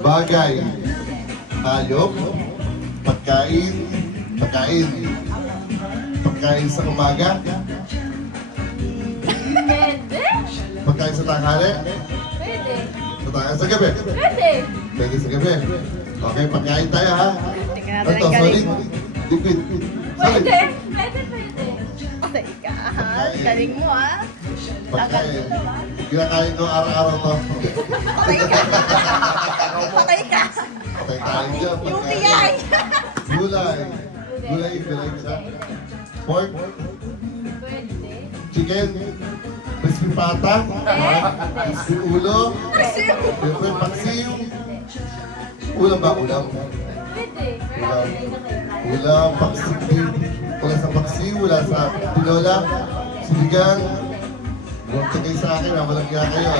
Bagay. Hayop. Pagkain. Pagkain. Pagkain sa umaga. Pwede. Pagkain sa tanghali. Pwede. Pagkain sa gabi. Pwede. Pwede sa gabi. Okay, pagkain tayo ha. Ito, solid. Liquid. Solid. Pwede. Pwede, pwede. Teka, galing mo ah. Pagkain. Kinakain ko araw-araw to. Patay ka. Patay ka. Patay tayo dyan. UTI. Gulay. Gulay siya. Pork. Pwede. Chicken. Crispy pata. Crispy ulo. Siyempre, paksiw. Ulam ba? Ulam. Pwede. Ulam. Ulam, paksiw. Wala sa paksiw, wala sa tinola. Sinigang. Huwag kayo sa akin, walang kaya kayo.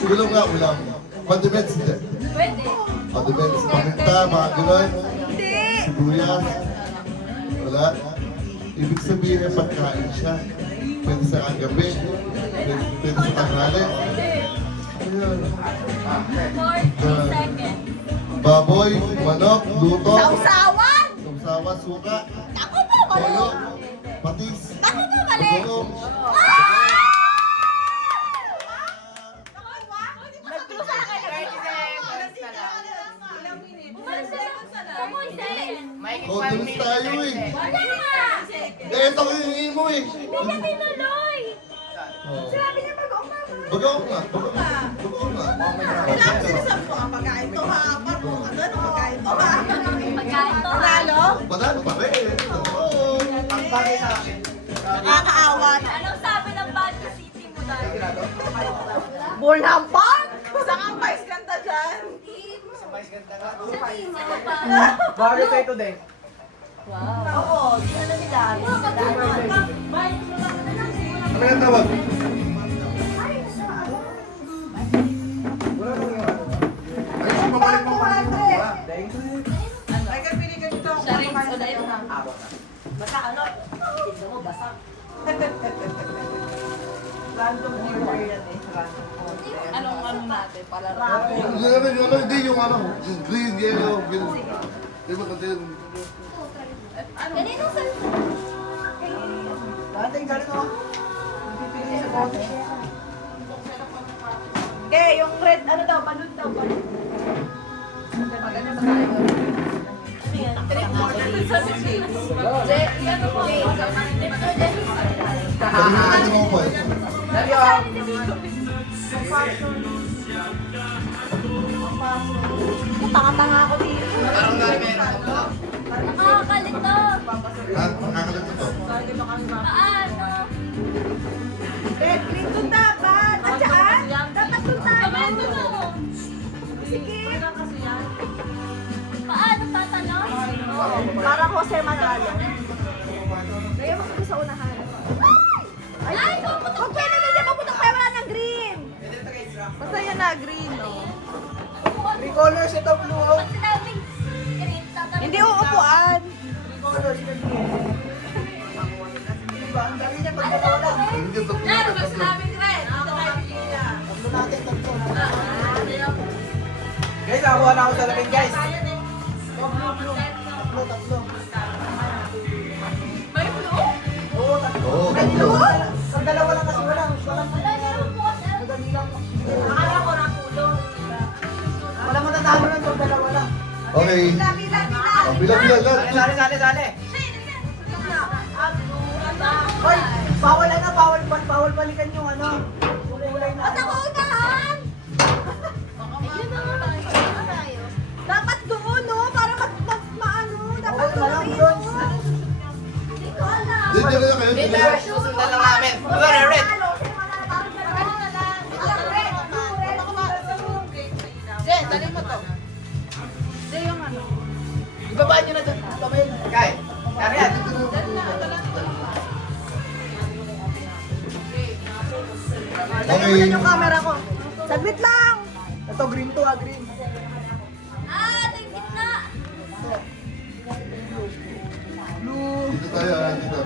Ulam nga, ulam. Condiments, hindi. Pwede. Condiments, paminta, mga gano'n. Hindi. Sibuyas. Wala. Ibig sabihin ay pagkain siya. Pwede sa kagabi. Pwede sa tanghali. Ayun. 40 seconds. Baboy, manok, luto, Sausawan. sausawa, suka, Ako po, mali. toyo, patis, Ako po, mali. bagoong. Nag-clue sa akin. Umalis na lang. Pumunti. Condiments tayo eh. Wala nga. Eh, ito ko yung mo eh. Hindi na tinuloy. Oh. Sabi niya mag-uong na. Bagoong nga, bagoong nga. Bagoong nga. Kailangan sinasabi ko ang pagkain to ha. Papo, ano pagkain to ha. Pagkain to. Panalo? Panalo pa rin. Oo. Nakakaawa na. Anong sabi ng Baguio City mo dati? Bulhampak! Saan ang vice ganda dyan? Sino ba? Bago tayo today. Oo, di na nila. Ano yung tawag? Wala nang yun. Ay, kung pabalik mo pa rin mo. Thanks. Ay, kapili ka dito. Siya rin, so na yun. Abot na. Basta ano? Tignan mo, basa. Random order yan eh. Random order. Anong ano natin? Palaro. Hindi yung ano, yung green, yellow, green. Di ba kasi yung... Kanino sa... Dati galing ako. Pipili sa bote. Okay, yung red, ano daw, balloon daw, balloon. Maganda ba tayo? Pag-ibig mo po eh. Love you all. Tanga-tanga ako dito. Nakakalito. Ha? Makakalito to. Paano? Red, green doon dapat. At saan? Dapat doon tayo. Kamento na. Sige. Paano tatanong? Parang Jose Manalo. Kaya mo sa unahan. Ay, puputok Huwag pwede hindi maputok kaya wala ng green. Basta yan na, green. Oh. Three colors ito, blue. Pag sinabing green, tatanong. Hindi uupuan. Three colors ito, blue. Diba? Ang dali niya pag dalawa lang. Hindi yung tatlo. Lalo pag sinabing red, ito tayo piliya. Tatlo natin, tatlo. Ah, Guys, nakuha na ako sa lamin, guys. kaya din. Tatlo, tatlo. May blue? Oo, tatlo. Oo, Ay, tatlo. Pag dalawa lang kasi walang. Wala, meron po kasi. Madali lang. Akala ko na pulo. Wala matatalo lang pag dalawa lang. Okay. Oh, bilang-bilang lang. Sali, sali, sali. Hoy, bawal ano, bawal balikan yung ano. Kulay na. At ako unahan. Dapat doon, no? Para maano. Dapat Oo, doon. malang doon. Hindi ko alam. Hindi na kayo. Hindi na. Susundan lang namin. Wala, red. Jen, dali mo to. Ibabaan nyo na doon. Kay, Karian. Okay. Yung camera ko. Saglit lang. Ito, green to green. Ah, ito yung gitna. Blue. Dito tayo, dito.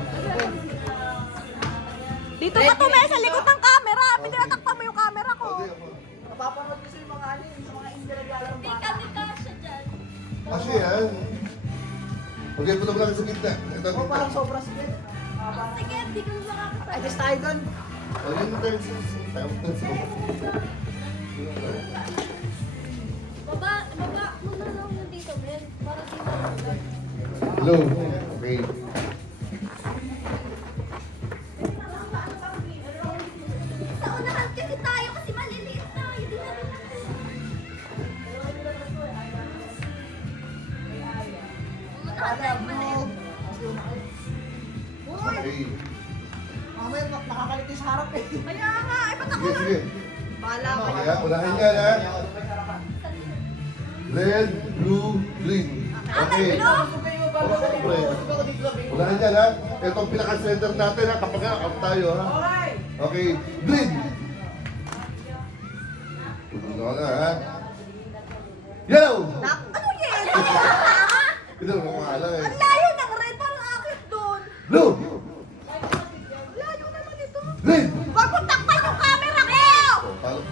Dito ka tumaya sa likod ng camera. Pinatakpan mo yung camera ko. Okay, ako. Papanood ko sa yung mga ano yung sa mga hindi naglalaro Hindi kami kasya dyan. Kasi yan. Okay, puto mo lang sa gitna. Ito, Oh, parang sobrang sige. Sige, hindi ko makakasal. Ay, just tayo doon. O, yun na tayo sa Baba muna lang yung dito, men. Para dito. Hello. Okay. Sa unahan kasi tayo kasi maliliit na. Hindi na rin Unahan tayo maliit. Uy! Okay. Mamaya nakakalit sa harap eh. Kaya nga, ay ba't ako? Sige, sige. Bahala ka. Kaya, unahin niya na. Red, blue, green. Okay. Siyempre. Unahin niya na. Ito ang pinaka-center natin ha. Kapag out tayo ha. Okay. Okay. Green. Ano na ha. Yellow. Ano yan? Ito ang pangalan eh. Ang layo ng red, parang akit doon. Blue. Layo naman ito. Green. Huwag mo takpan yung camera ko! Oh, pal-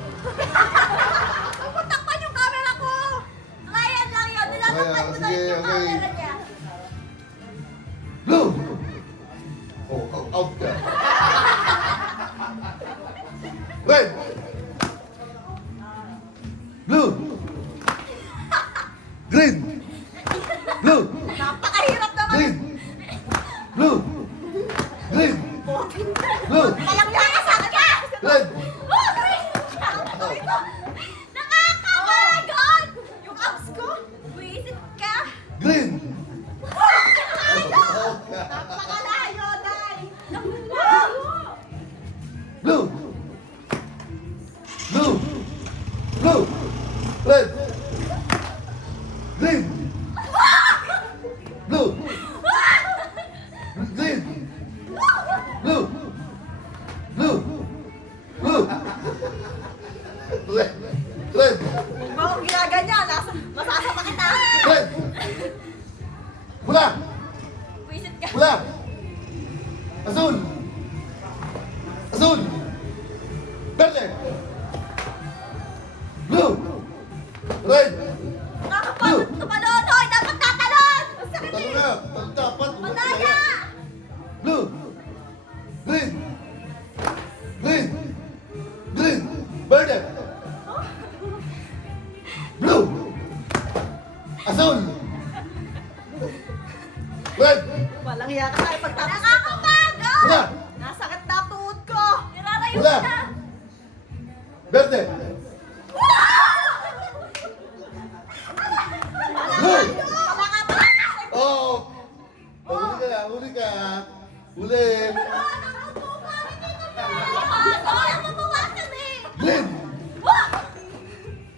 Huwag mo takpan yung camera ko! Ngayon lang yun, nilatakpan mo na Sige, yung okay. camera niya. Blue. Oh, out ka. Red. Blue. Green. Blue. Napakahirap naman. Green. Blue. Green. Blue. Walang nakasakit ka! Red. Oh, green! Sabi ko, nakakapagod! Yung abs ko, buisit ka. Green. Napakalayo, Day! Blue. Blue. Blue. Red. Green. Blue. Green. Blue. Blue. Blue. Red. Red. Huwag mo akong ginaganyan, masasama kita. Red. Pula. Buisit ka. Pula. Azul. Azul. Verde. Blue. Red. Nakakapagod tumalon, hoy! Dapat tatalon! Ang sakit Talo eh! na. Dapat. Madaya! Blue. Green. Green. Green. Verde. Blue. Azul. Red. Walang hiya ka tayo pagtapos. Nakakapagod! Pula. Nasakit na tuhod ko. Nirarayo Wala. ka na! Verde. Blue. Wala ka ba? Oh. Huli ka. Huli ka. Huli. Wala mo mawasan eh! Green.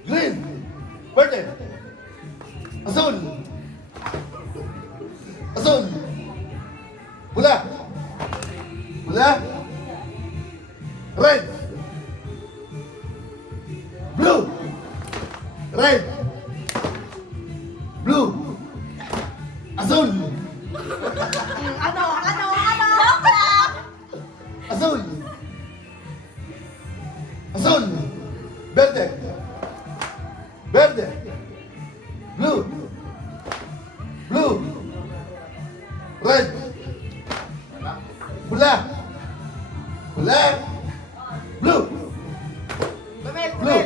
Green. Verde. Azul. Azul. Pula. Pula. Red. Blue. Red. Blue. Azul. Ano? Joke lang! Azul. Azul. Verde. Verde. Blue. Blue. Red. Pula. Pula. Blue. Bumel, Blue.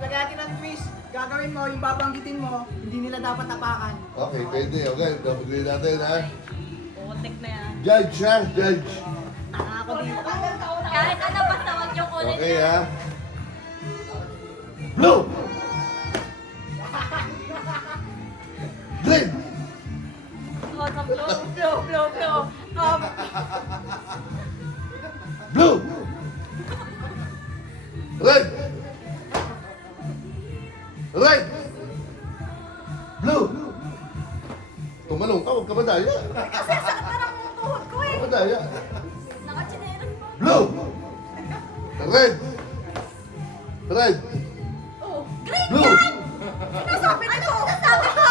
lagyan natin ng twist. Gagawin mo, yung babanggitin mo, hindi nila dapat tapakan. Okay, pwede. Okay, gagawin natin ha. Putik na yan. Judge ha, judge. Ako dito. Kahit ano basta wag yung ulit Okay ha. Blue. Green. Oh, sa blow. Blue. Red. Red. Blue. Tumalong ka, huwag ka madaya. Kasi sakit na ng tuhod ko eh. Madaya. Nakachinelas mo. Blue. Red. Red. Oh, green Blue. yan! Sinasabi na ko! Sinasabi ko!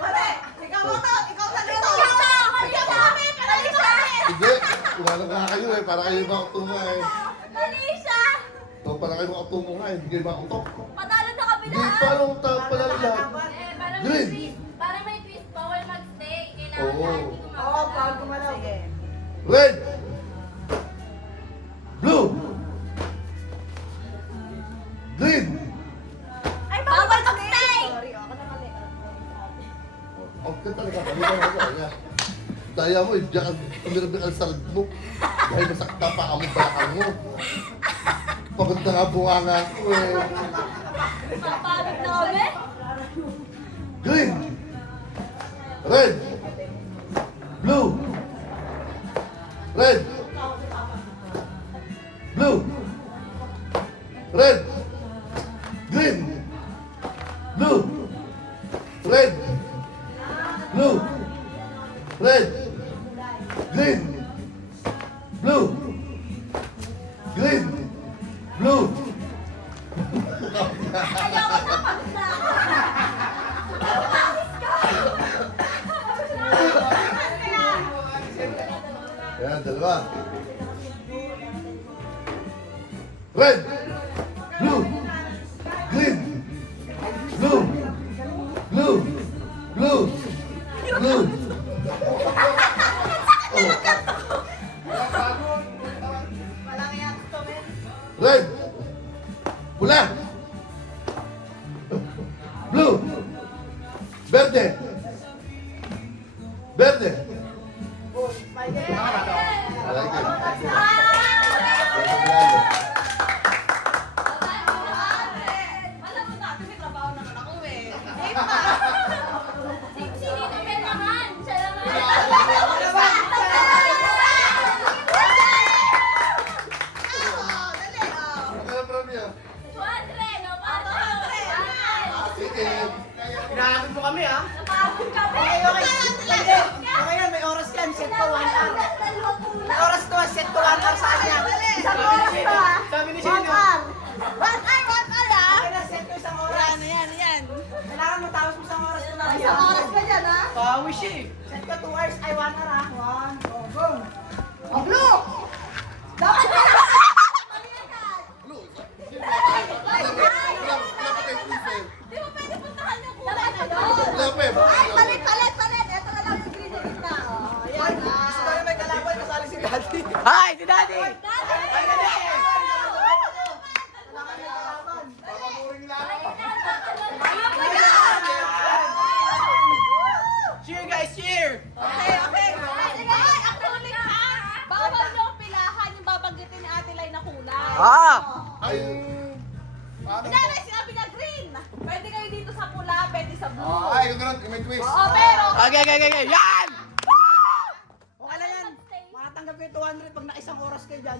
Mali! Ikaw to! Ikaw sa dito! Ikaw na! Mali sa amin! Mali sa amin! Hindi, wala nga kayo eh, para kayo makatuma eh. Mali siya! So, para kayo mga upo mo nga, hindi kayo makutok. Panalo na kami Hindi lahat. pa nung panalo lahat. Parang Green. may twist. Parang may twist. Bawal mag-stay. Kailangan Oo. lahat hindi Oo, bawal gumalaw. Sige. Red! Blue! Green! Ay, bawal mag-stay. Sorry, ako na mali. Okay talaga, kami ba nga. Daya mo, diyan ang umirabing ang sarad mo. Dahil masakta pa ang bakang mo. Pagod na nga bunganga ko eh. Mapagod na kami. Green! Red! Blue! Red! Blue! Red! Green! Blue! Red! Blue! Red! Green! Blue! Green! Blue! Ayoko na. Pagod na ako. Ayan, dalawa. Red! Blue! Green! Blue! Blue! Blue! Blue! Oh. Red! Pula! Blue! Verde! Verde! I like it. Alam mo dati may trabaho naman ako eh. Si Nino Ben naman. Siya naman. Ano premio? Tuwandre, no? Paano? Sige. Hinahanap mo kami, ha? Napagod kami. Okay yan, may oras yan. Set ko 1 hour. May oras to, set ko 1 hour sa kanya. Isang oras to, ah. Sabi ni 1 Sino. hour. 1 hour, ah. Okay na, set ko isang oras. Yan. Kailangan matapos mo isang oras na. Isang oras ka dyan, ha? Pawis siya eh. Set ko 2 hours, ay 1 hour, ha? 1, go. O, blue! Dapat ka na! Blue. Wala pa kayo please. Di mo pwede puntahan yung kulay na yun. Wala pa eh. Ay, palit! Ito na lang yung green na gitna. O, ayan, ha? Gusto ko rin may kalaban, kasali si Daddy. Hi, si Daddy! Ay, Daddy! Cheer guys, cheer! Okay. Ay, actually, bawal niyo pilahan yung babanggitin ni Ate Lai na kulay. Ah! Ay. Paano? Hindi, sinabi na green. Pwede kayo dito sa pula, pwede sa blue. Ay, ganun, may twist. Oo, pero... Okay. Yan! Okay lang yan. Makatanggap kayo 200 pag nakisang oras kayo dyan.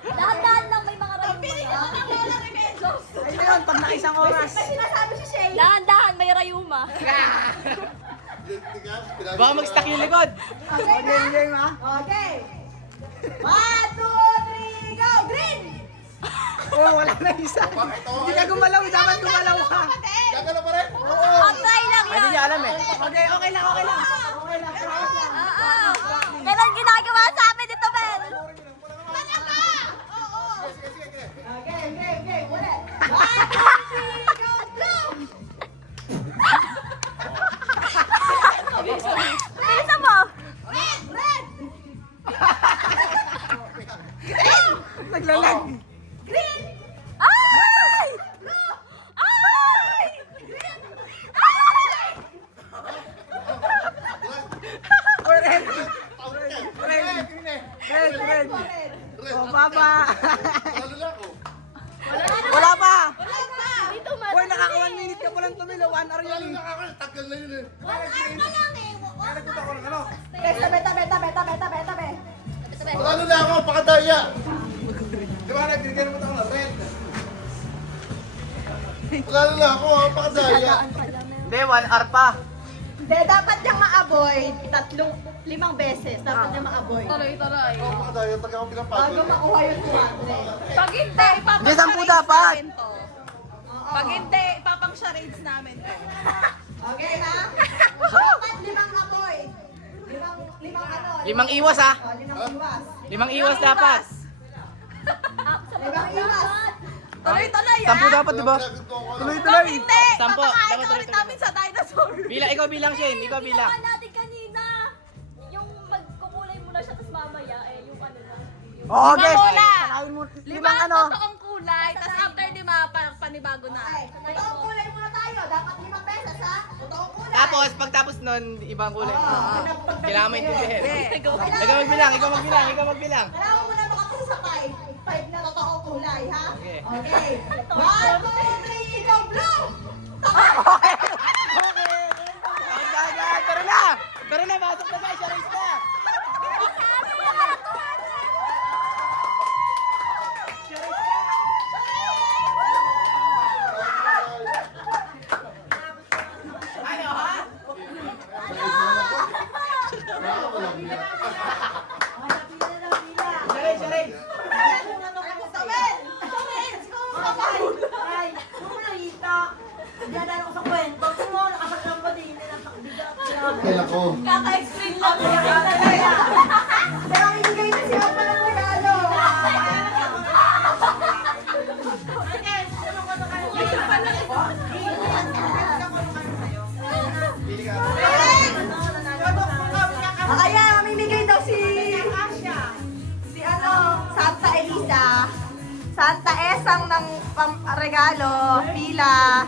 Dahan-dahan lang may mga rayuma. Pili ka na ng lola ni Bezos. Ay, yun, pag nakisang oras. May sinasabi si Shay. Dahan-dahan may rayuma. Baka mag-stack yung likod. Okay, game, ha? Okay. 1, 2, 3, go! Green! Oh, wala na isa. Hindi ka gumalaw, dapat gumalaw ka. Gagalaw pa rin? Try lang Hindi yun. niya alam eh. Okay lang. Okay lang, practice lang. Kailan ginagawa sa amin ito, Ben? Okay. Ulit. 1, 2, 3, go! Blue! Bisa mo. Red! Naglalag. Green! Ay! Ay! Red. Oh, baba. Ano na ako? Wala pa. Dito Uy, nakaka 1 minute ka pa lang tumilo. 1 hour Lalo yan. na ako, tagal na yun eh. Beta. Lalo na ako, pakadaya. Di ba nagkikita mo ako na red? Lalo na ako, pakadaya. Hindi, 1 hour pa. Hindi, dapat niyang ma-avoid 5 beses. Dapat niyang ma-avoid. Taray. Oo, pakadaya. Taga ako pinapagod. Bago makuha yung 200. Pag hindi, Hindi, 10 dapat. Pag hindi, ipapang charades namin to. Okay, ha? Dapat 5 avoid. 5 ano? 5 iwas, ha? 5 iwas. 5 iwas dapat. Sa Ibang iwas. Tuloy-tuloy, Sampu ah. dapat, di ba? Kung Tuloy-tuloy. hindi, Sampo. papakain Dapat ka ulit tuloy-tuloy. namin sa dinosaur. Ikaw bilang, Shane. Ikaw bilang. Ginawa natin kanina. Yung magkukulay muna siya, tapos mamaya, yung ano na. Oh, okay. Mamula. Sanayin mo. Lima ang totoong kulay, tapos after lima, panibago na. Okay, totoong kulay muna tayo. Dapat 5 pesos, ha? Totoong kulay. Tapos, pagtapos nun, ibang kulay. Kailangan mo intindihin. Ikaw Okay. magbilang, ikaw magbilang, ikaw magbilang. Kailangan mo na makapasa sa 5 na totoong kulay, ha? Okay. Okay. 1, 2, 3, go, blue! Okay. Tara na! Tara na, pasok na guys, race na! Ano ha? Race! Kailan ko? Kaka-explain lang. Pero ang ibigay na siya pa ng regalo. Ayan, mamimigay daw si ano, Santa Elisa. Santa Esang ng regalo, pila.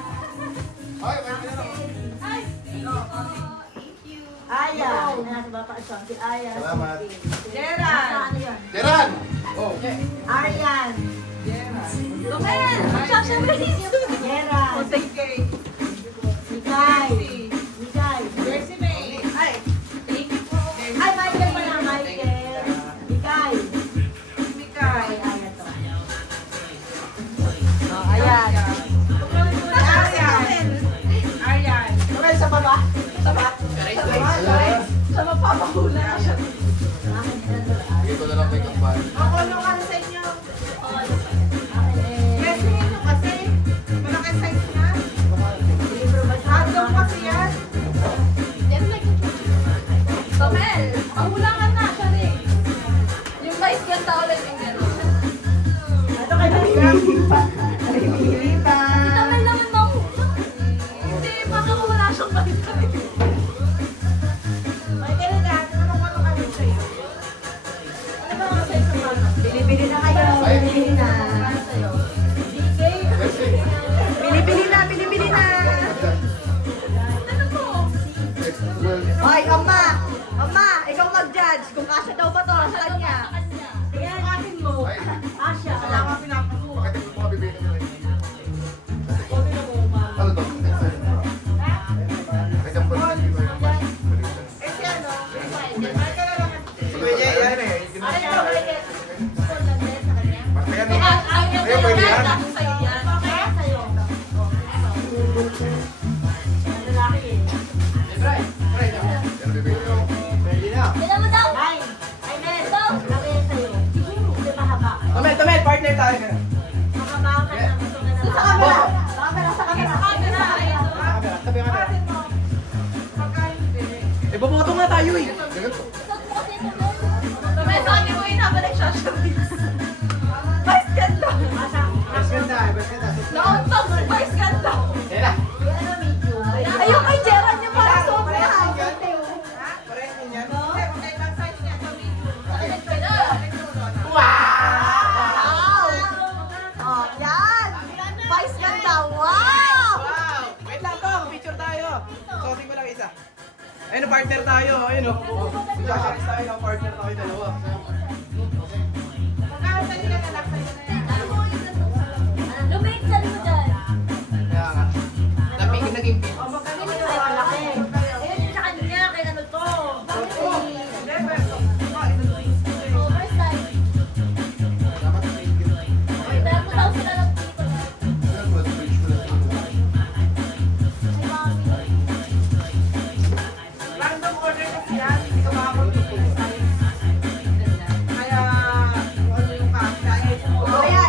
Ayan. Ayan. Salamat. Jeran! Teran! Oh. Arian. Lumel! Magsasabay! Gerard. Sige. Mikay. Mikay. Jersey May. Ay! Thank you po. Ay, Michael pala, Michael. Mikay. Mikay. Ayan to. Ayan. Aryan. Aryan. Okay, sa baba. Sa baba. Sa mapapahula siya. Dito na lang may kampay. Ako ano ka sa inyo? Yes, ito kasi. Malaki size na. Handong kasi yan. Tomel, pahulangan na siya rin. Yung vice ganda ulit yung gano'n. Ito kayo nalilipat. Nalilipat. Si Tomel naman mahulang. Hindi, baka wala siyang balik rin. Michael, ano ka kami sa'yo? Ano ba mga size ng ano? Bili-bili na kayo. Bili-bili na. Para sa'yo? Bili-bili na. Bili-bili na. Ano po? Hoy, Ama. Ama, ikaw mag-judge kung kasya daw ba to sa kanya. Ayan, akin mo. Kasya. Wala ka pinapakuha. Bakit yung mga bibili mo? Ano to? Bakit ang pwede mo yung Eh, si ano? Michael na lang. Kuya Jay, yan eh. Ano yung Michael? School lang din sa kanya? Ayan, Ayaw ko pwede na yan. lang sa'yo yan. Kaya sa'yo. Lalaki eh. yan bibili mo. Pwede na. Sila mo daw. Ay, Nel. Laki yan sa'yo. Siguro, hindi mahaba. Tomel, partner tayo. Mahaba ka na. Gusto ka na. Sa camera. Sa camera, sa camera. Camera, ayun. Sabi nga tayo. Akin mo. Pagka hindi. Eh, baboto nga tayo eh. Ganito. Tomel, sa kanya mo inabalik siya siya. Vice ganda. Bas ganda, bas ganda. Nauntok si Vice ganda. Yan na. Ayun kay Gerard niya parang sobra. Pareho din yan. Hindi, magkaibang size niya. Sa medium. Sa pwede. Wow! Oh, yan. Vice ganda. Wow! Wow! Wait lang to, picture tayo. Sosin ko lang isa. Ayun, partner tayo. Ayun o. Magkakaris tayo ng partner tayo dalawa. Pagka sa nila lalak sa'yo na yan. Lumit sa mo dyan. Kaya nga. Naging pin. O, magkano Ay, yun? malaki. Ayun yung sa kanya, kay ano to. Hindi, pero- Oh, ito to. Oversize. Dapat may bibili. Ay, dahil mo daw sila lang dito. Ayan, pwede bibili mo lang. Ay, mami. Random order kasi yan. Hindi ka makapag-put size. Kaya, kung ano yung kasha. Kaya,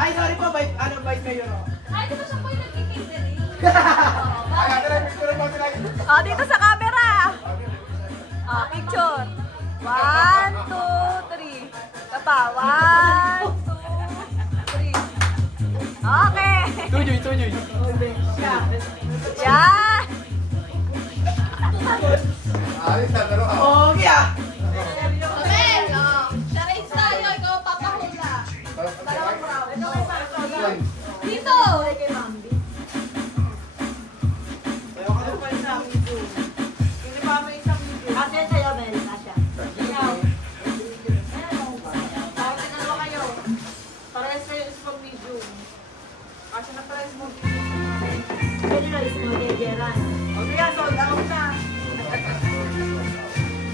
Ay, sorry po, vice mayor ako. Ay, di ba siya po yung nagkikindering? Ay, ate lang, picture po sila. Oh, dito sa camera. Oh, picture. 1, 2, 3. Tapa. 1, 2, 3. Okay. Tujoy. Yan. Ayos na, pero Okay ah. Okay, charades tayo. Ikaw ang papahula. Dito! Ayaw ka pa isa. Hindi pa may isang video. Kasi sa'yo, Mel. Kasha. Bakit tinalo kayo? Parehas kayo is pag medium. Kasi na parehas mo. Pwede na is mo, Jeran. Okay, sold out na.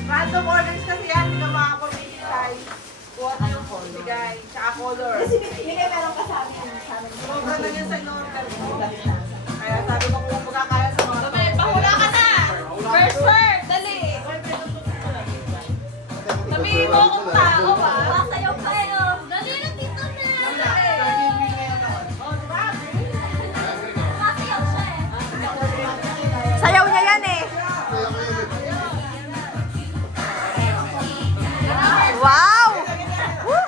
Random orders kasi yan. Hindi ka makapamili tayo. Kuha na yung bigay. Tsaka color. Kasi binigay meron ka sa amin. Sobra na yun sa in-order mo. Kaya sabi ko kung magkakaya sa mga... Sabi, pahula ka na! First word! Dali! Sabihin mo kung tao ba? Sasayaw kayo. Dali lang dito na! Sasayaw siya eh. Sayaw niya yan eh. Wow! Woo!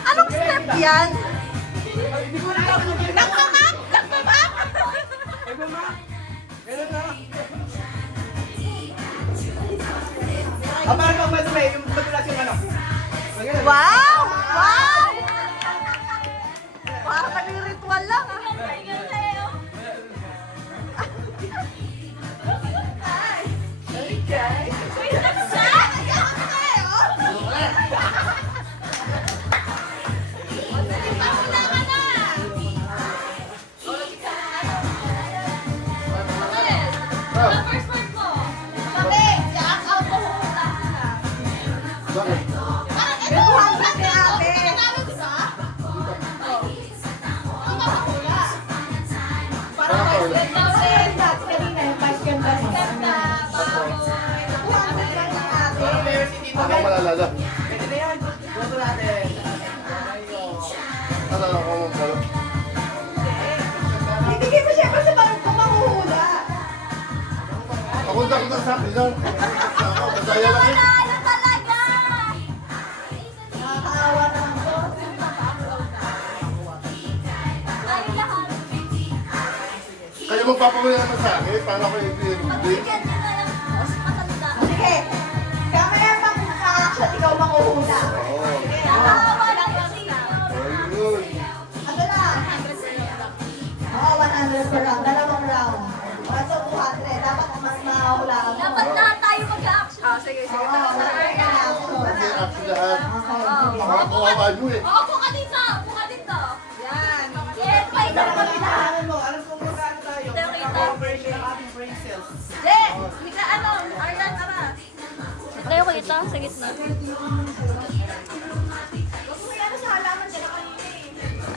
Anong step yan? Nagmamap! Nagmamap! Parang pag madumi, yung madulas yung ano. Wow! Wow! Parang nag-ritual lang ah. First word mo. Sabi, jack out mo hula. bakit? Parang ito, hula ni ate. Nanalo di ba? Ang makahula. Parang vice ganda rin. Kanina yung vice ganda mo. Ganda, baboy. Ano lang ni ate. Ano malalala? Pwede na yan. Gusto natin. Ano na ako mong pala? Bibigay mo siya kasi parang kumahuhula. Ako na sa akin lang. Ako, masaya lang yun. Ano talaga? Nakakaawa naman to. Ay, lahat. Kayo magpapawala naman sa akin, para ko yung Pagbigyan niyo na lang mas matanda. Sige. Kamaya mag-action, ikaw makuhula. Oo. Nakakaawa lang kasi. Ayun. Ano lang? Oo, 100 per round. Dalawang round. Kaso 200. Dapat mas mahula ka. Dapat lahat tayo mag-action. Sige, sige. Oo, mag-action. Kasi action lahat. Okay. Mga kawawa nyo eh. Oo, upo ka dito. Upo ka dito. Yan. Yes, pa ito Ano kami lahat. mo? Alam kong magkano tayo? Kita. Operation ng ating brain cells. Je, Mika, ano? Arlan, tara. Tayo ko ito sa gitna.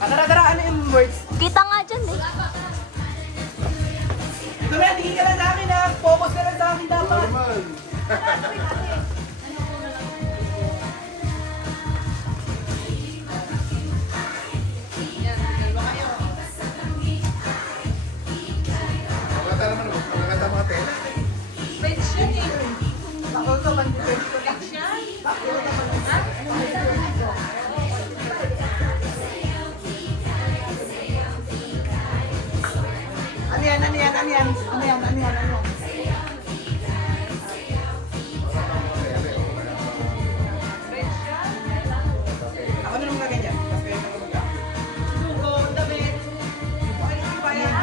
Tara, ano yung words? Kita nga dyan eh. Dumi, tingin ka lang sa akin ha. Focus ka lang sa akin dapat. Normal. Maganda naman, maganda mga tela. French yan eh. Ako ito, mag-defense ko. French yan. Ano yan? Ako na naman gaganyan. Tapos kayo na naman gaganyan. Sugo, damit. Okay, hindi pa yan.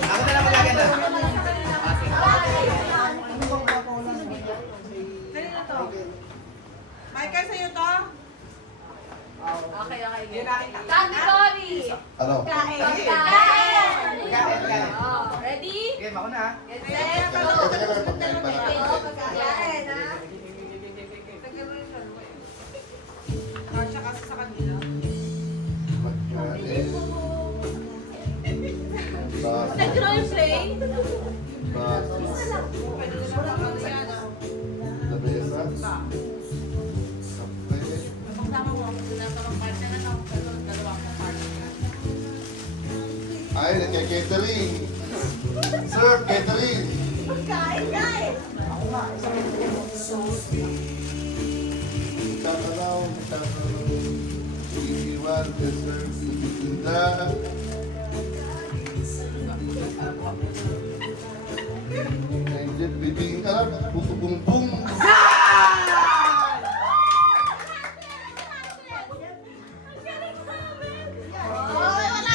Ako na naman gaganyan. Kanina to. Michael, sa'yo to? Okay. Yun akin. Category. Ano? Kain. Gaganyan. Oh, ready? Game ako na ha. Get set. Teka lang, pagkain pa natin. Pagkain, ha? nag-roleplay? Bas. Pwede na lang ano yan. Lamesa. Kape. Pagsama mo, ginagawa partner na lang. Pero dalawang partner. Ay, nagka-catering. Sir, catering. Kain, kain! Tatanaw, tatanaw. Iiwan, dessert, tinda. Nandiyan, bibingin ka lang. Puto-bung-bung.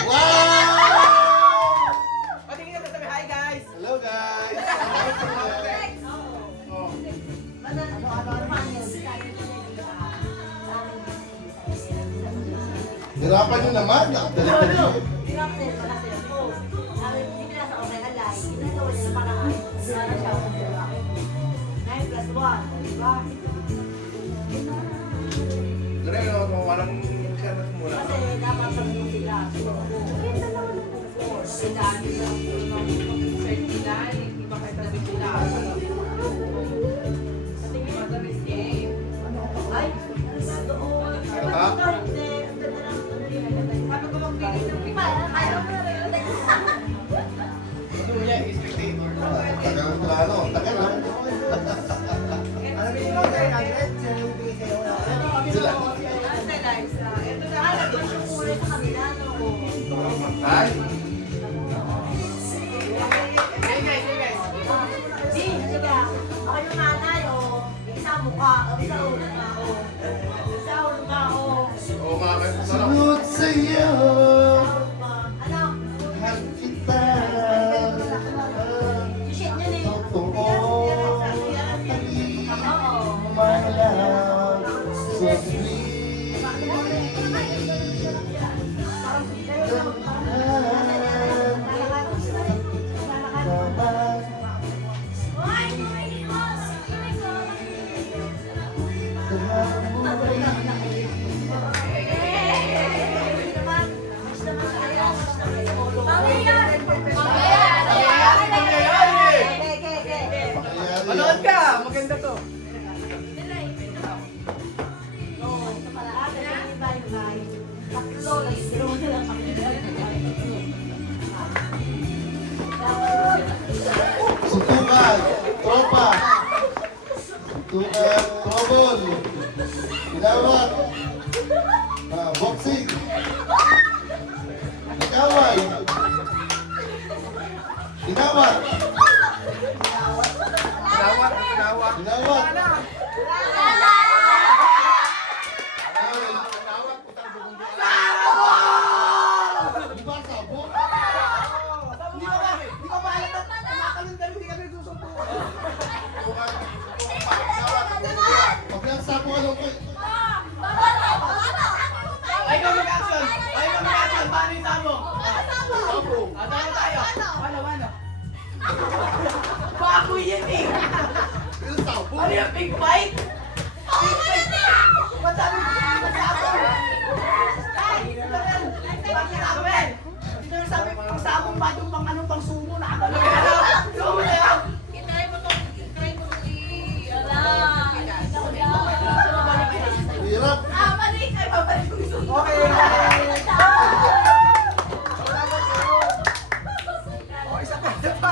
Wow! Patingin ka sabi, hi guys! Hello, guys. Hirapan nyo naman. Nakadalit nyo. Direk, walang internet muna. Iba kayo tabi sila. Madalis game. Ha? Sabi ko magpili ng Luya, spectator. Tagal ng plano. Tagal, ha? Sila. Ito na. Ay. Hey guys, hey guys. Ako yung nanay, isa mukha, isa ulo nga, isa ulo nga, Oo, mga kayo. Sunod sa'yo. ano? Mahal kita. Shit niya na yun. Totoo. My love. So sweet. Manood ka! Maganda to. Suntukan. Tropa. Suntukan. Trobol. Pinawat. Boxing. Ikaway. Inawat. Pinawat, pinawat. Inawat. Di ba sabot? Hindi ko maalala. Nakakalundan, hindi kami susuntukan. Pag nasapo ka lang ko. Ay, ikaw mag-action! Ay, ikaw mag-action! Paano yung sabong? Sabong. Ano tayo? Ano? Bago yan eh! Yung sabong. Ano yung big fight? Big fight! Ba't sabi ko yung sabong? Ay, bakit sabong? Ito yung sabi ko, pang sabong ba yung pang anong pang sumo na ako? Sumo na yan! Itry mo itong Hirap. Okay! Oh, isa pa!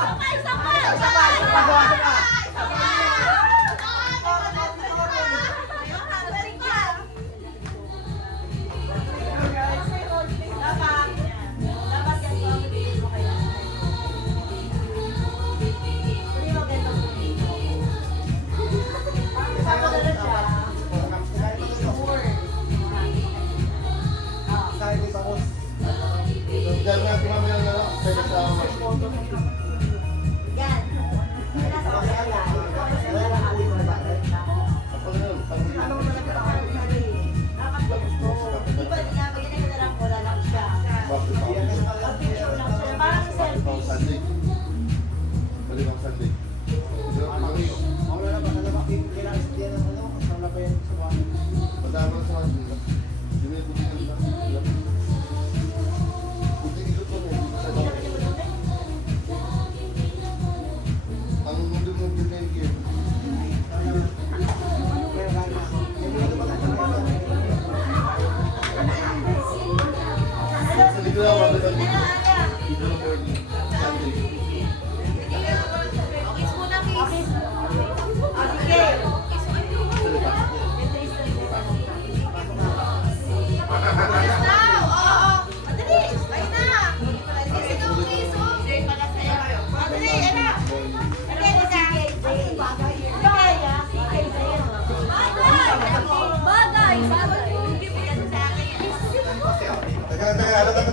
Diyan natin mamaya na lang. Pwede sa Yan.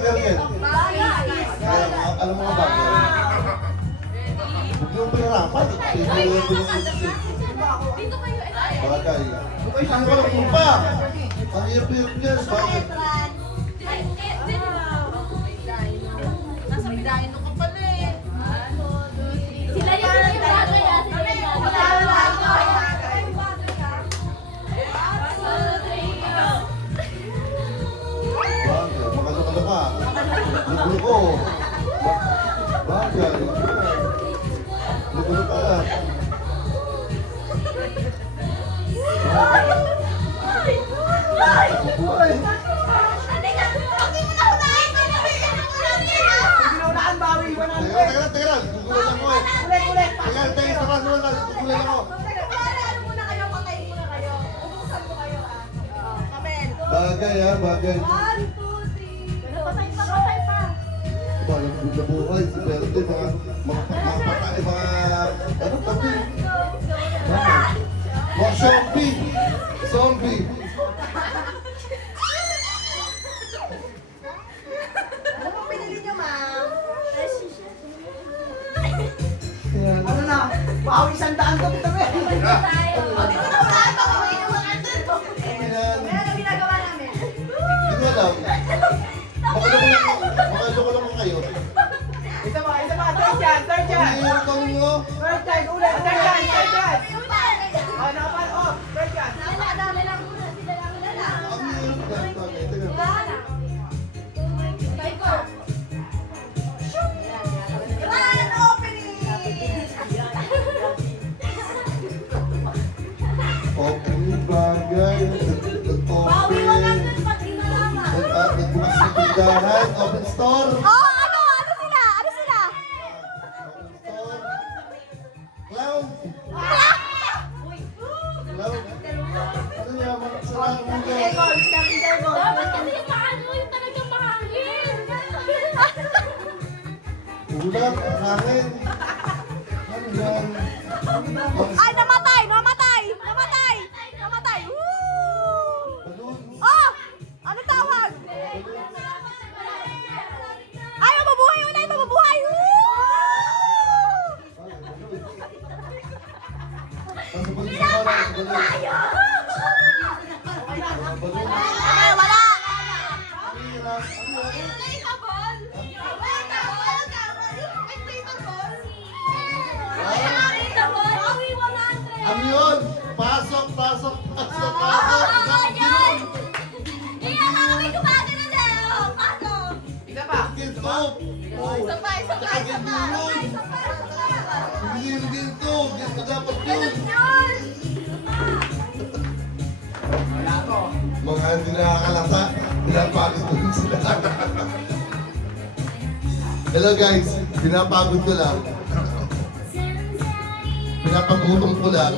bagay yan. Kaya, alam mo nga bagay. Huwag yung pinarapan. Dito kayo. Bagay. Ay, saan ka lang pa? Ang hirap-hirap niya. Bakit? Nasa Medallo ka pala eh. Sila yung bagay ah. Sila yung Bagay. Makalo-kalo ka. Lugulo ko. Bagay. Lugulo ka. Buhay. Pinaunahan, bawi, 100. Teka lang. Gugulo lang ko eh. Ulit. Teka, teka, sa kaso lang. Gugulo lang ako. Bagay ha, bagay. Ba, yung nabuhay, si Verde, mga patay, ano tabi? Mga zombie! Zombie! Ano na? Bawi 100 to, tabi. Hindi ko alam. Makaloko lang ko kayo. Isa pa, third chance. Ang hirap kang nyo. Third chance, ulit, third chance. Oh, naman, third chance. Ang hirap kang nyo. Opening bagay. Nag-open. Nagbukas ng tindahan. Open store. Oh, ano sila? Ano sila? Open store. Clown. Clown. Ano niya? Sarang mundo. Dapat kasi yung paano yung talagang mahangin. Ulap. Hangin. Ano yan? Ay, namatay! Woo! Balloons. Oh! Ano tawag? Ay, mabubuhay! Unay, mabubuhay! Woo! Nasa balloons ka na. Nasa balloons. Balloons. Ay, wala! Ano yun? Pasok. Isa pa. Ginto. Isa pa. Hindi yung ginto. Ginto dapat yun. Mga hindi nakakalasa. Pinapagod ko rin sila. Hello guys. Pinapagod ko lang. Pinapagulong ko lang.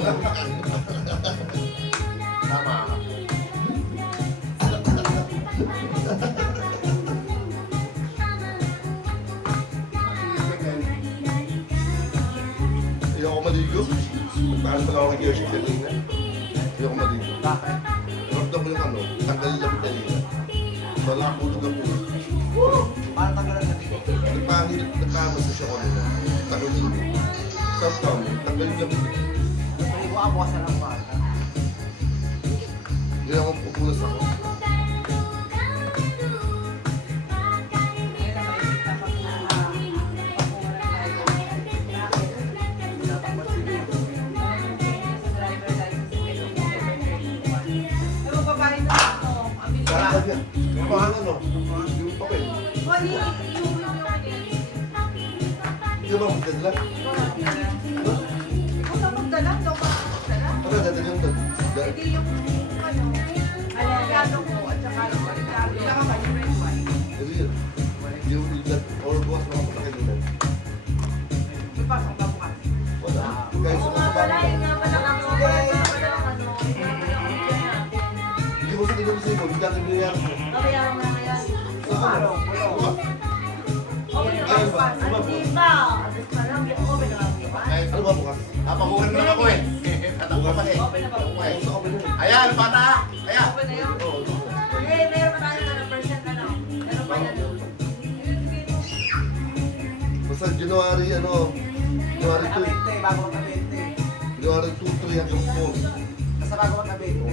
Tama. Ayoko maligo. Paano pala ako nag-iosip kanina? Ayoko maligo. Bakit? Ramdam mo yung ano, tanggalin lang yung kanina. Wala ang pulog ng pulog. Parang tanggalan na dito. Nagpamasas ako nila. Tanggalin mo. Self-come, tanggalin lang yung Paligo ako, bukas na lang ba? Hindi ako pupulas ako. Sarap yan. Yung pangalan no? Yung papel. Hindi ba magdadala? Ano dadala yung doon? Kasi yun. Yung ilan or bukas mga patakilunan. Wala. Kaya sa mga bagay. Hindi mo sa tinong sa'yo, hindi ka nagbiyaran mo. Sa ano? Ano ba bukas? Napabukan mo lang ako eh. Tatak ka pa eh. Sa open yun. Ayan, bata! Ayan! Oo. Sa January, January 2. Bago ka 20. January 2, 3 hanggang 4. Basta bago ka 20.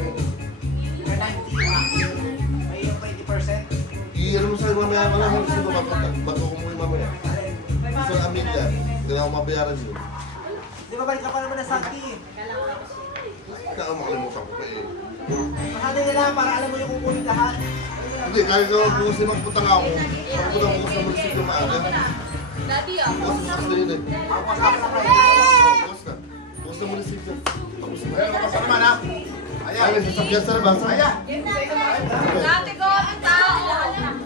May 90. May yung 20%. I-ano mo sa'yo mamaya, wala mo sino bago umuwi mamaya. Gusto ng Amelia, hindi na ako mabayaran yun. Di ba balik ka pa naman na Santi? Kaya makalimutan ko pa eh. Mahali nila para alam mo yung kukunin lahat. Hindi, kahit ko bukas na magpunta nga ako. Magpunta ko bukas na munisipyo maaga. Daddy, ah. Bukas na yun eh. Ako kasama sa kayo. Bukas na. Bukas na munisipyo. Tapos na. Pero kapasa naman ha. Ay, may sasakyan sa labas. Ay, Dati ko, ang tao.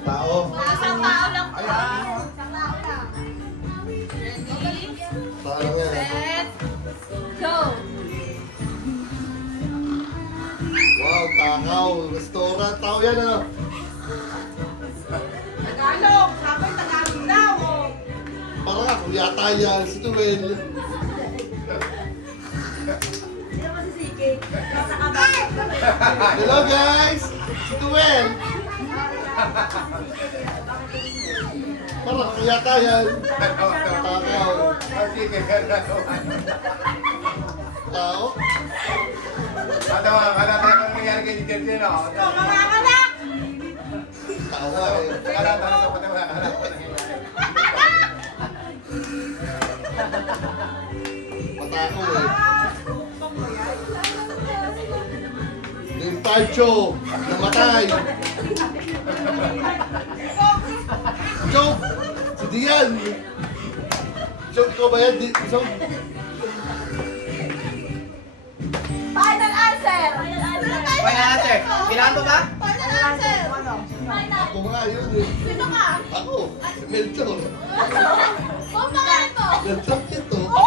tao. Isang tao lang po. Tao lang yan. Set, go. Wow, takaw. Restaurant. Tao yan ano. Tagalog. Sabi Tagalog daw. oh. Parang ako yata yan. Si Tuwel. Hello guys! Si Tuwel. Parang ako yata yan. Takaw. Sige, gano'n. Tao. Kala tayo kung nangyari kay Jensen, no? Ito, mga anak. Tao nga eh. Kala tayo sa pati mga anak ko nangyari. Matako eh. Yung Parcho. Namatay. Joke! Si Dian! Joke ko ba yan? Joke? Final answer! Final answer. Kailangan mo ba? Final answer! Final! Ako nga yun eh. Sino ka? Ako! Si Melchor. Kung pangalan mo? Melchor ito. Ako!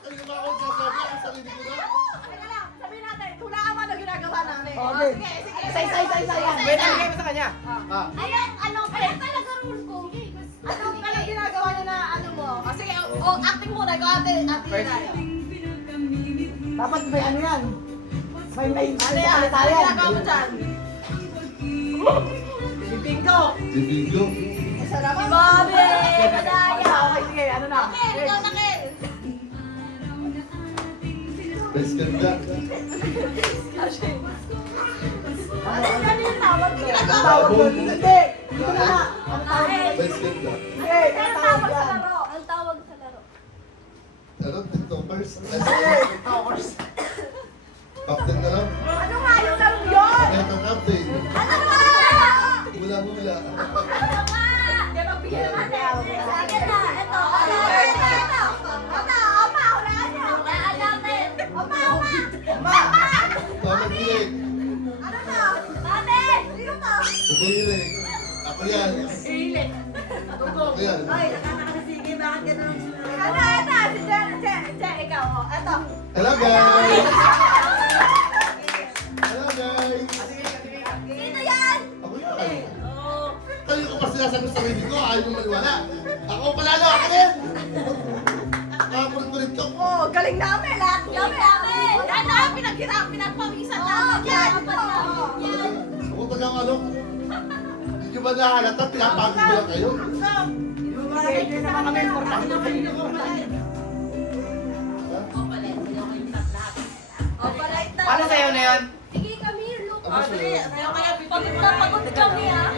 Ano ba ako sasabi? Ang sarili ko na? Teka lang, sabihin natin, hulaan mo ano ginagawa namin. Okay. Sige, sige. Isa yan. Wait, alagay mo sa kanya. Ayan, ayan talaga rule ko. Anong ginagawa niyo na ano mo? O sige, acting muna. Ikaw ate tayo. Dapat may ano yan. May Ano yan? Ano ginagawa mo dyan? Bingo. Si Bigo. Masarap. Bobby! Madaya! Okay, sige. Ano na? Nakil! Ikaw nakil! Best ganda. Ano yung tawag mo? Ang tawag doon. Hindi. Hindi ko na na. Ang tawag doon. Best ganda. Hindi. Ang Ang tawag tawag sa yan. laro. Ang tawag sa laro. Ano? TikTokers? Towers. Captain na lang. Ano nga yung laro yun? Ito captain. Ano nga? Hula-hula. Ano nga? Di ba bigyan natin? Akin na. Ito. Ito. Oma, hulaan niyo. Hulaan natin. Oma. Tama kilig. Ano to? Ate! Sino to? Bumilig. Ako yan. Ako yan. Ay, nakakasige. Bakit ganun? Ano? Ito. Si Jen. Ikaw. Ito. Hello guys! Hello guys! Sino yan? Ako yan. Tayo ko pa sinasagot sa sarili ko, ayaw mo maniwala. Ako palalo, ako din! Nakakulit-kulit ko. Oh, galing namin. Lahat namin. Ano? Pinagpawisan namin. Yan. Yan. Ako tagang ano? Hindi nyo ba nahalata? Pinapagod ko lang kayo. Hindi naman kami importante. Opalite na. Paano sa'yo na yun? Sige, kami. Look. Ano sa'yo? Pagod na pagod kami, ah.